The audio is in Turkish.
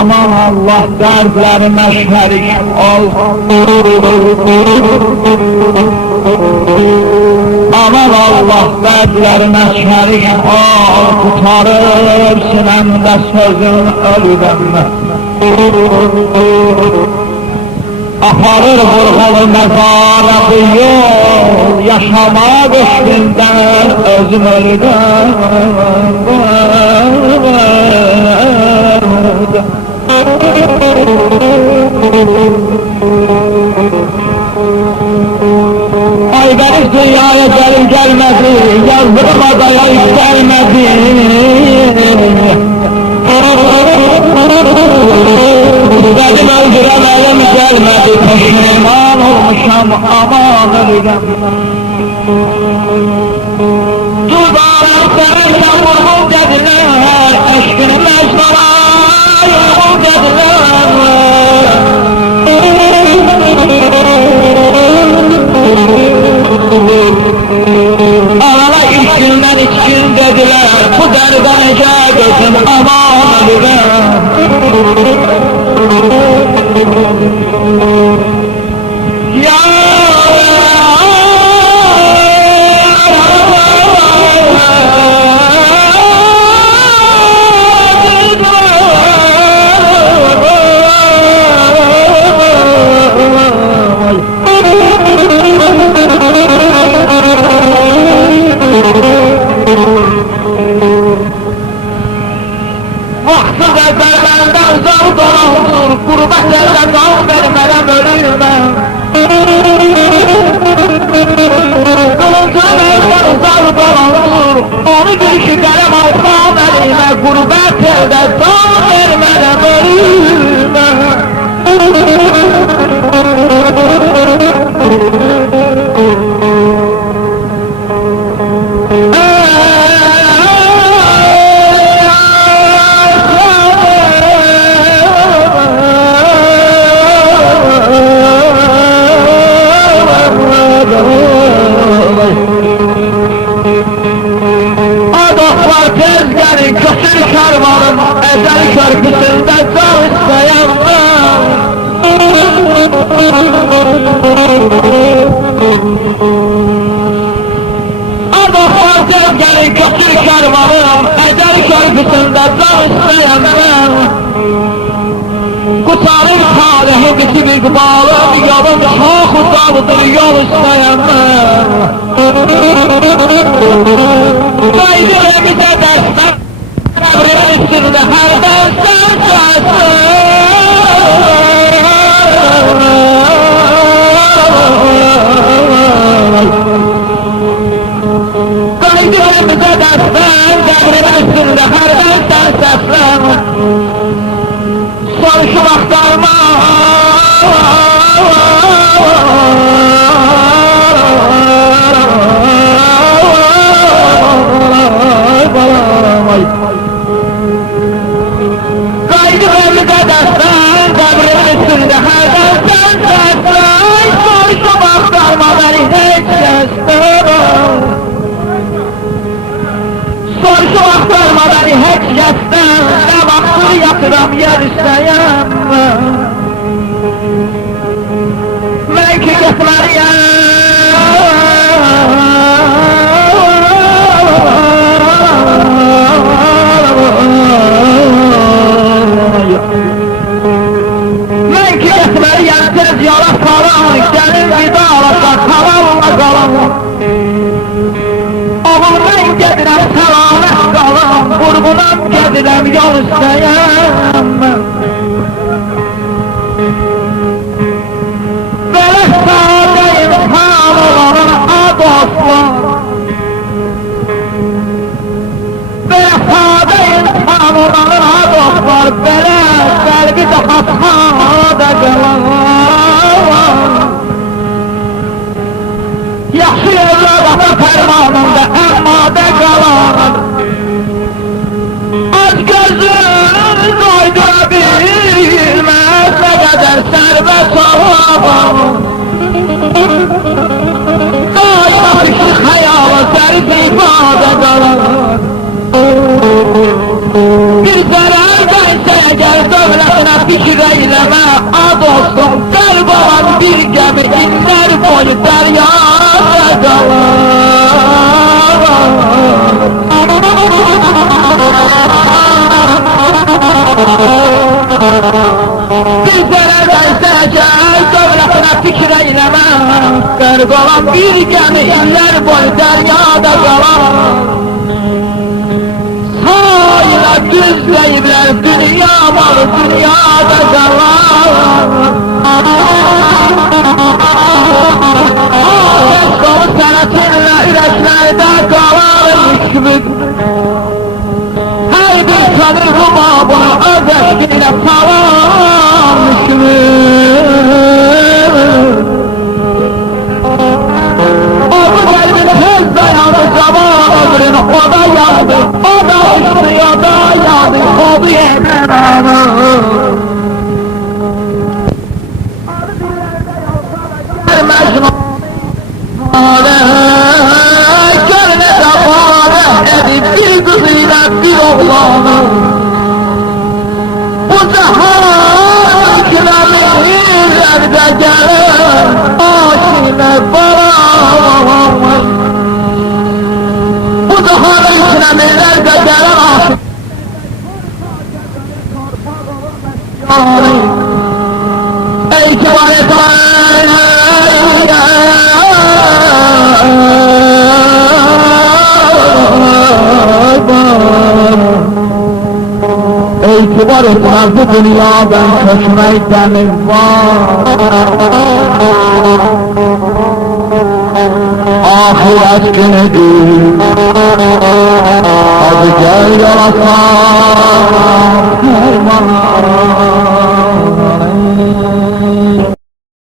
Aman Allah derdlerine şerik ol. Aman Allah derdlerine şerik ol. Tutarır sinemde sözün ölüden. Aparır vurğalı mezara bu yol. Yaşamak üstünden özüm ölüden. Aydeniz dünyaya gelip gelmedi, yazdırma da yayıp gelmedi. Benim öldüremeyim gelmedi, pişman olmuşam aman ölürüm. Dudağım seninle vurgun dediler, eşkini mecnuna yurgun dediler. Ağla ilk günden içkin dediler, bu derden ece gözüm aman ölürüm. Vaxtsız əvvəl məndən zar dolandır, qurbət əldə qal vermərəm ölürməm. Qılıncım əldən zar dolandır, onu bir ki qələm alsam əlimə, qurbət əldə zar vermərəm ölürməm. Adaklar tez gelin, kötür karvanın, ecel körpüsünde can isteyen var. Adaklar tez gelin, kötür karvanın, ecel körpüsünde can isteyen var. Kutarır tarihi bizi bir bağlı, yolun çok uzakdır yol isteyenler. Kaydı bize destek, kabrin üstünde her dersen sensin. Kaydı bize destek, kabrin üstünde her dersen sensin. Son şu vaktarma kaydı evlide destan, kabrin üstünde her dersen sensin. Son şu vaktarma beni hiç kestirmem. Son şu vaktarma beni hiç kestirmem. Ne vaxtır yatıram yer istəyəm. Mən ki getməliyəm. Mən ki getməliyəm, tez yola salam, gəlin vidalaşaq, halalına qalam. Oğul mən gedirəm, səlamət qalam, vurğunam gedirəm, yol istəyəm. Belə sadə imkan olanın ad olsun. Belə sadə imkan olanın ad olsun. Belə qəlbi daha sadə qalan. kalbe salam Kaynaşı hayala serif ifade kalan Bir zarar gelse eğer devletine fikir eyleme Ad olsun kalp olan bir gemi inler boyu deryada kalan Bizlere versəcək, dövlətinə fikir eyləmə Qərq olan bir gəmi illər boyu dəryada qalan Sayıla düzləyiblər dünya malı dünyada qalan Ağaç qolu sənətinlə ürəklərdə qalan müşkümüz Her bir tanır rumabını öz eşkinle salanmışımız O bu geldi tez dayandı zaman ömrün o da yandı O da uçtu o da yandı o bir yerden Mecnun Gönlüne bağlı edip bir kızıyla bir oğlanı Bu zahan kilometrelerde gelir aşime bağlı Bu zahan kilometrelerde gelir aşime Ey kivaret Ey kibar etmez bu dünyadan köşmekten var Ahiret günüdür Hadi gel yola sağ